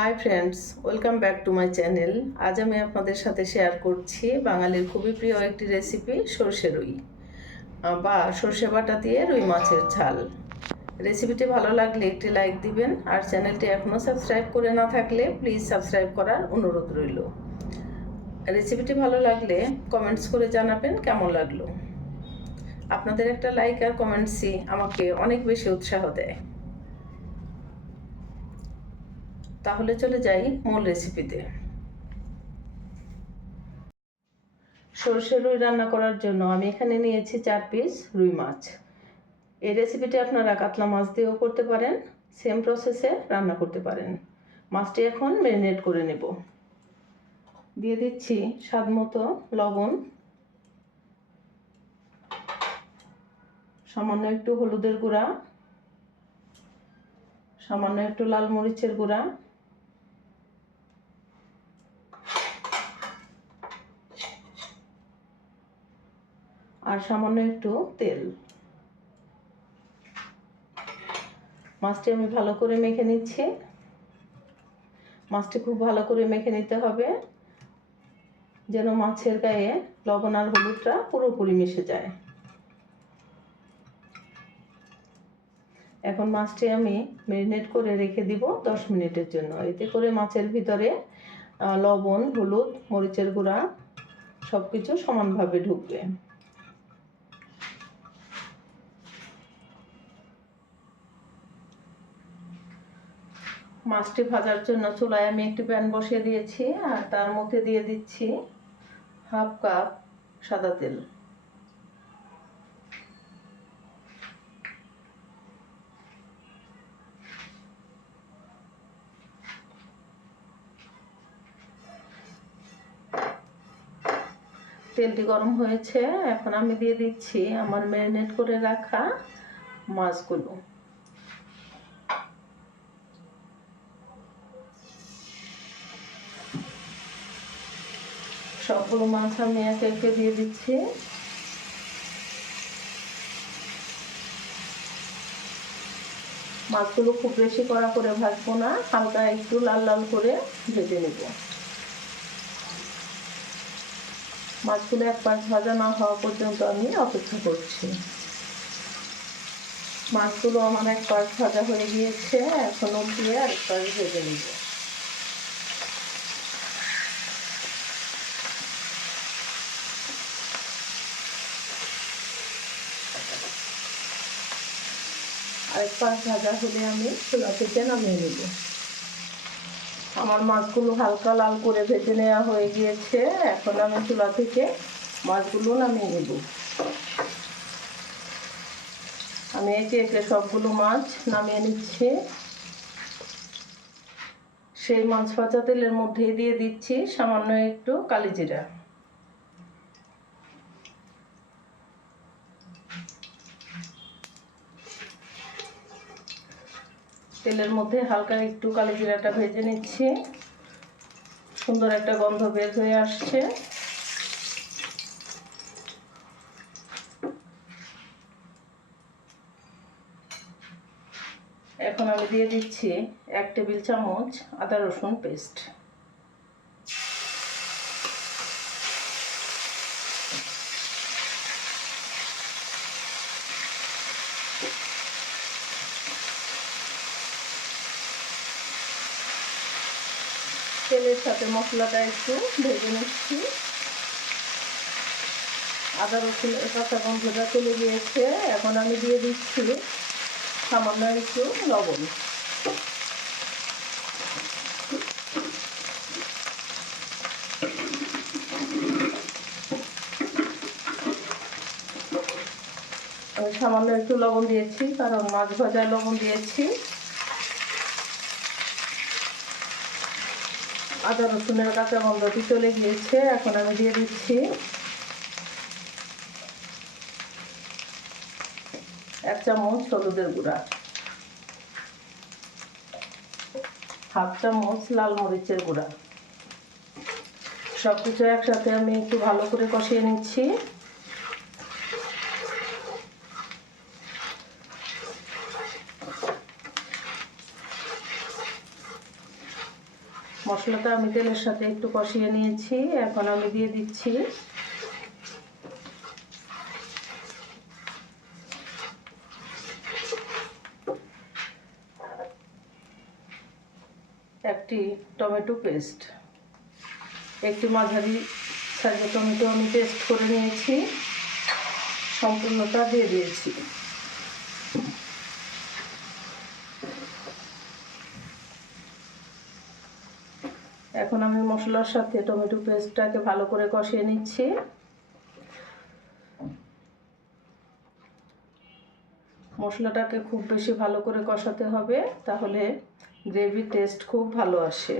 Hi friends, welcome back to my channel. আজ আমি আপনাদের সাথে শেয়ার করছি বাঙালির খুবই প্রিয় একটি রেসিপি, সর্ষে রুই বা সর্ষে বাটা দিয়ে রুই মাছের ঝাল। রেসিপিটি ভালো লাগলে একটি লাইক দিবেন, আর চ্যানেলটি এখনও সাবস্ক্রাইব করে না থাকলে প্লিজ সাবস্ক্রাইব করার অনুরোধ রইল। রেসিপিটি ভালো লাগলে কমেন্টস করে জানাবেন কেমন লাগলো। আপনাদের একটা লাইক আর কমেন্টসই আমাকে অনেক বেশি উৎসাহ দেয়। তাহলে চলে যাই মূল রেসিপিতে। সর্ষে রুই রান্না করার জন্য আমি এখানে নিয়েছি 4 পিস রুই মাছ। এই রেসিপিটি আপনারা কাতলা মাছ দিয়েও করতে পারেন, সেম প্রসেসে রান্না করতে পারেন। মাছটি এখন ম্যারিনেট করে নেব। দিয়ে দিচ্ছি স্বাদ মতো লবণ, সামান্য একটু হলুদের গুঁড়া, সামান্য একটু লাল মরিচের গুঁড়া, আর সামান্য একটু তেল। মাছটি আমি ভালো করে মেখে নিচ্ছি। মাছটি খুব ভালো করে মেখে নিতে হবে, যেন মাছের গায়ে লবণ আর হলুদটা পুরোপুরি মিশে যায়। এখন মাছটি আমি ম্যারিনেট করে রেখে দিব 10 মিনিটের জন্য। এতে করে মাছের ভিতরে লবণ, হলুদ, মরিচের গুঁড়া সব কিছু সমানভাবে ঢুকবে। মাছটি ভাজার জন্য চুলায় আমি একটি প্যান বসিয়ে দিয়েছি, আর তার মধ্যে দিয়ে দিচ্ছি হাফ কাপ সাদা তেল। তেলটি গরম হয়েছে, এখন আমি দিয়ে দিচ্ছি আমার ম্যারিনেট করে রাখা মাছগুলো। সবগুলো মাছ আমি একে একে দিয়ে দিচ্ছি। মাছগুলো খুব বেশি কড়া করে ভাজবো না, হালকা একটু লাল লাল করে ভেজে নেব। মাছগুলো এক পাশ ভাজা না হওয়া পর্যন্ত আমি অপেক্ষা করছি। মাছগুলো আমার এক পাশ ভাজা হয়ে গিয়েছে, এখন উঠিয়ে আরেক পাশ ভেজে নেব। আরেক পাশ ভাজা হলে আমি চুলা থেকে নামিয়ে নেব। আমার মাছগুলো হালকা লাল করে ভেজে নেওয়া হয়ে গিয়েছে, এখন আমি চুলা থেকে মাছগুলো নামিয়ে নেব। আমি একে একে সবগুলো মাছ নামিয়ে নিচ্ছি। সেই মাছ ভাজা তেলের মধ্যে দিয়ে দিচ্ছি সামান্য একটু কালিজিরা। তেলের মধ্যে হালকা একটু কালিজিরাটা ভেজে নিচ্ছি। সুন্দর একটা গন্ধ বের হয়ে আসছে। এখন আমি দিয়ে দিচ্ছি 1 টেবিল চামচ আদা রসুন পেস্ট। তেলের সাথে মশলাটা একটু ভেজে নিচ্ছি। আদা রসুনের কাঁচা গন্ধটা চলে গিয়েছে, এখন আমি দিয়ে দিচ্ছি সামান্য একটু লবণ। আমি সামান্য একটু লবণ দিয়েছি, কারণ মাছ ভাজায় লবণ দিয়েছি। আদা রসুনের কাঁচা গন্ধটি চলে গিয়েছে, এখন আমি দিয়ে দিচ্ছি 1 চামচ হলুদের গুঁড়া, হাফ চামচ লাল মরিচের গুঁড়া। সবকিছু একসাথে আমি একটু ভালো করে কষিয়ে নিচ্ছি। মশলাটা আমি তেলের সাথে একটু কষিয়ে নিয়েছি। এখন আমি দিয়ে দিচ্ছি একটি টমেটো পেস্ট। একটি মাঝারি সাইজের টমেটো আমি পেস্ট করে নিয়েছি, সম্পূর্ণটা দিয়ে দিয়েছি। এখন আমি মশলার সাথে টমেটো পেস্টটাকে ভালো করে কষিয়ে নিচ্ছি। মশলাটাকে খুব বেশি ভালো করে কষাতে হবে, তাহলে গ্রেভির টেস্ট খুব ভালো আসে।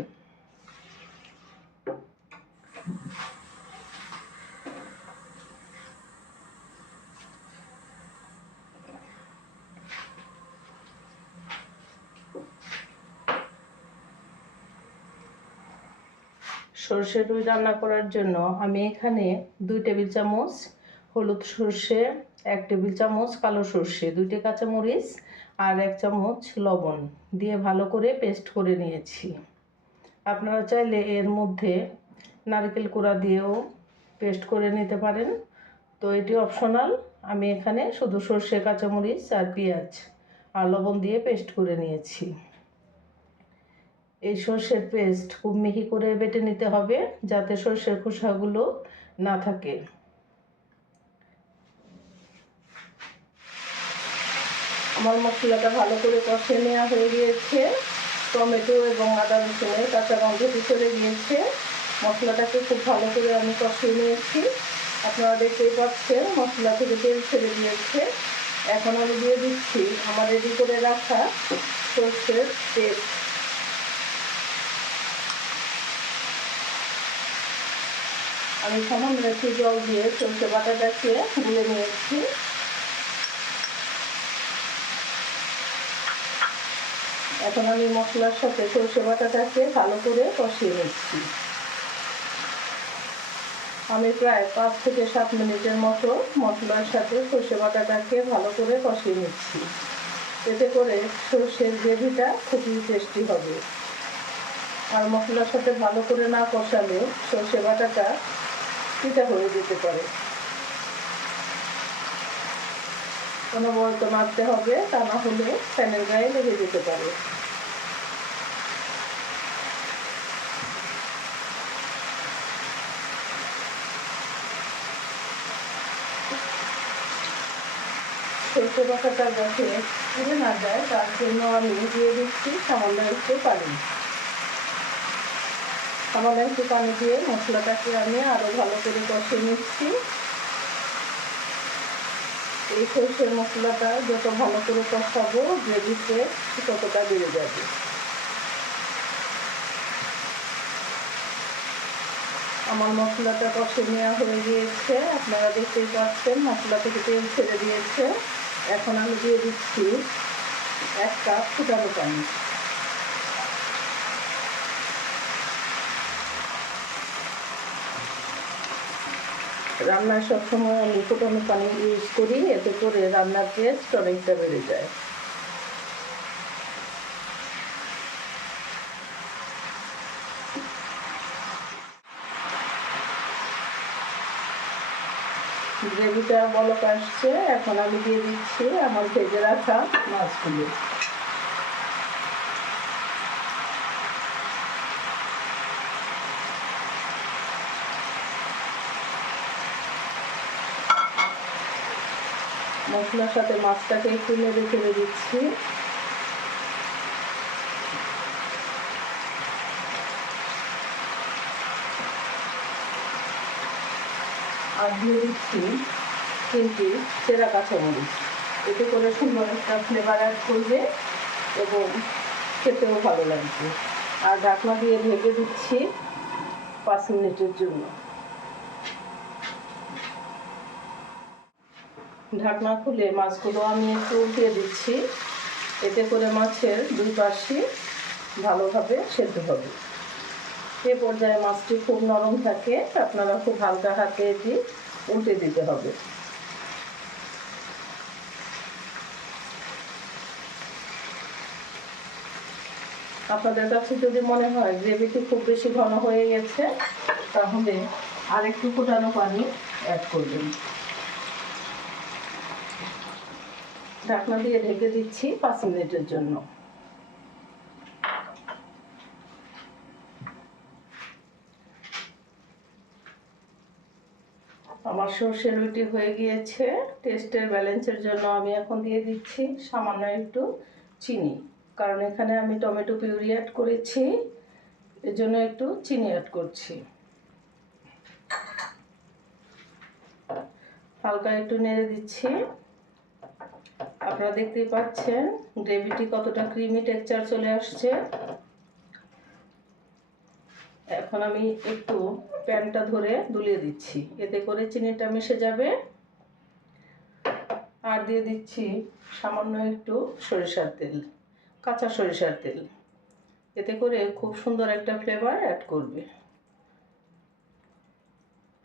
সরষে রুই রান্না করার জন্য আমি এখানে 2 টেবিল চামচ হলুদ সরষে, 1 টেবিল চামচ কালো সরষে, 2টি কাঁচামরিচ আর 1 চামচ লবণ দিয়ে ভালো করে পেস্ট করে নিয়েছি। আপনারা চাইলে এর মধ্যে নারকেল কোড়া দিয়েও পেস্ট করে নিতে পারেন, তো এটি অপশনাল। আমি এখানে শুধু সরষে, কাঁচামরিচ আর পেঁয়াজ আর লবণ দিয়ে পেস্ট করে নিয়েছি। এই সরষের পেস্ট খুব মিহি করে বেটে নিতে হবে, যাতে সরষের খোসাগুলো না থাকে। আমার মশলাটা ভালো করে কষিয়ে নেওয়া হয়ে গিয়েছে। টমেটো এবং আদা রসুনের কাঁচা গন্ধটি চলে গিয়েছে। মশলাটাকে খুব ভালো করে আমি কষিয়ে নিয়েছি। আপনারা দেখতেই পাচ্ছেন মশলা থেকে তেল ছেড়ে দিয়েছে। এখন আমি দিয়ে দিচ্ছি আমার রেডি করে রাখা সরষের পেস্ট। আমি সামান্য একটু জল দিয়ে সরষে বাটাটাকে গুলে নিয়েছি। এখন আমি মশলার সাথে সরষে বাটাটাকে ভালো করে কষিয়ে নিচ্ছি। আমি প্রায় 5 থেকে 7 মিনিটের মতো মশলার সাথে সরষে বাটাটাকে ভালো করে কষিয়ে নিচ্ছি। এতে করে সরষের গ্রেভিটা খুবই টেস্টি হবে। আর মশলার সাথে ভালো করে না কষালে সরষে বাটাটা তিতা হয়ে যেতে পারে। অনবরত নাড়তে হবে, তা না হলে প্যানের গায়ে লেগে যেতে পারে। সরষে বাটাটা যাতে পুড়ে না যায় তার জন্য আমি দিয়ে দিচ্ছি সামান্য একটু পানি। সামান্য একটু পানি দিয়ে মশলাটাকে আমি আরও ভালো করে কষিয়ে নিচ্ছি। এই সরষের মশলাটা যত ভালো করে কষাবো গ্রেভিতে ততটা বেড়ে যাবে। আমার মশলাটা কষিয়ে নেওয়া হয়ে গিয়েছে, আপনারা দেখতেই পাচ্ছেন মশলা থেকে তেল ছেড়ে দিয়েছে। এখন আমি দিয়ে দিচ্ছি 1 কাপ ফুটানো পানি। রান্নায় সবসময় আমি ফুটানো পানি ইউজ করি, এতে করে রান্নার টেস্ট অনেকটা বেড়ে যায়। গ্রেভিটা বলক আসছে, এখন আমি দিয়ে দিচ্ছি আমার ভেজে রাখা মাছগুলো। মশলার সাথে মাছটাকে একটু নেড়ে ফেলে দিচ্ছি। আর দিয়ে দিচ্ছি 3টি চেরা কাঁচামরিচ। এতে করে সুন্দর একটা ফ্লেভার অ্যাড করবে এবং খেতেও ভালো লাগবে। আর ঢাকনা দিয়ে ঢেকে দিচ্ছি 5 মিনিটের জন্য। ঢাকনা খুলে মাছগুলো আমি একটু উল্টিয়ে দিচ্ছি, এতে করে মাছের 2 পাশই ভালোভাবে সেদ্ধ হবে। এ পর্যায়ে মাছটি খুব নরম থাকে, আপনারা খুব হালকা হাতে এটি উল্টে দিতে হবে। আপনাদের কাছে যদি মনে হয় গ্রেভিটি খুব বেশি ঘন হয়ে গেছে, তাহলে আর একটু ফোটানো পানি অ্যাড করবেন। ঢাকনা দিয়ে ঢেকে দিচ্ছি 5 মিনিটের জন্য। আমার সর্ষে রুটি হয়ে গিয়েছে। টেস্টের ব্যালেন্সের জন্য আমি এখন দিয়ে দিচ্ছি সামান্য একটু চিনি, কারণ এখানে আমি টমেটো পিউরি অ্যাড করেছি, এজন্য একটু চিনি অ্যাড করছি। হালকা একটু নেড়ে দিচ্ছি। আপনারা দেখতেই পাচ্ছেন গ্রেভিটি কতটা ক্রিমি টেক্সচার চলে আসছে। এখন আমি একটু প্যানটা ধরে দুলিয়ে দিচ্ছি, এতে করে চিনিটা মিশে যাবে। আর দিয়ে দিচ্ছি সামান্য একটু সরিষার তেল, কাঁচা সরিষার তেল, এতে করে খুব সুন্দর একটা ফ্লেভার অ্যাড করবে।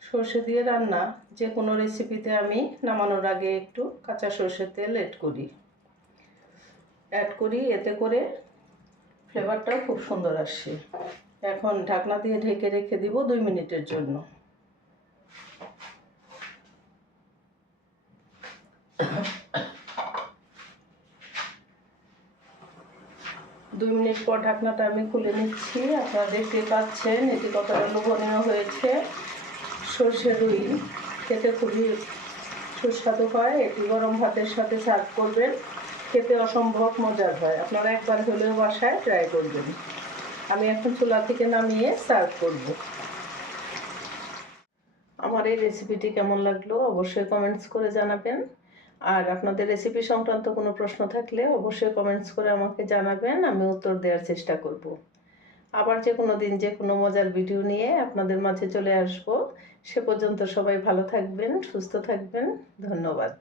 সর্ষে দিয়ে রান্না যে কোনো রেসিপিতে আমি নামানোর আগে একটু কাঁচা সর্ষের তেল অ্যাড করি, এতে করে ফ্লেভারটা খুব সুন্দর আসে। এখন ঢাকনা দিয়ে ঢেকে রেখে দিব 2 মিনিটের জন্য। 2 মিনিট পর ঢাকনাটা আমি খুলে নিচ্ছি। আপনারা দেখতে পাচ্ছেন এটি কতটা লোভনীয় হয়েছে। সর্ষে রুই খেতে খুবই সুস্বাদু হয়। এটি গরম ভাতের সাথে সার্ভ করবেন, খেতে অসম্ভব মজার হয়। আপনারা একবার হলেও বাসায় ট্রাই করবেন। আমি এখন চুলা থেকে নামিয়ে সার্ভ করব। আমার এই রেসিপিটি কেমন লাগলো অবশ্যই কমেন্টস করে জানাবেন। আর আপনাদের রেসিপি সংক্রান্ত কোনো প্রশ্ন থাকলে অবশ্যই কমেন্টস করে আমাকে জানাবেন, আমি উত্তর দেওয়ার চেষ্টা করব। আবার যে কোনো দিন যে কোনো মজার ভিডিও নিয়ে আপনাদের মাঝে চলে আসব। সে পর্যন্ত সবাই ভালো থাকবেন, সুস্থ থাকবেন। ধন্যবাদ।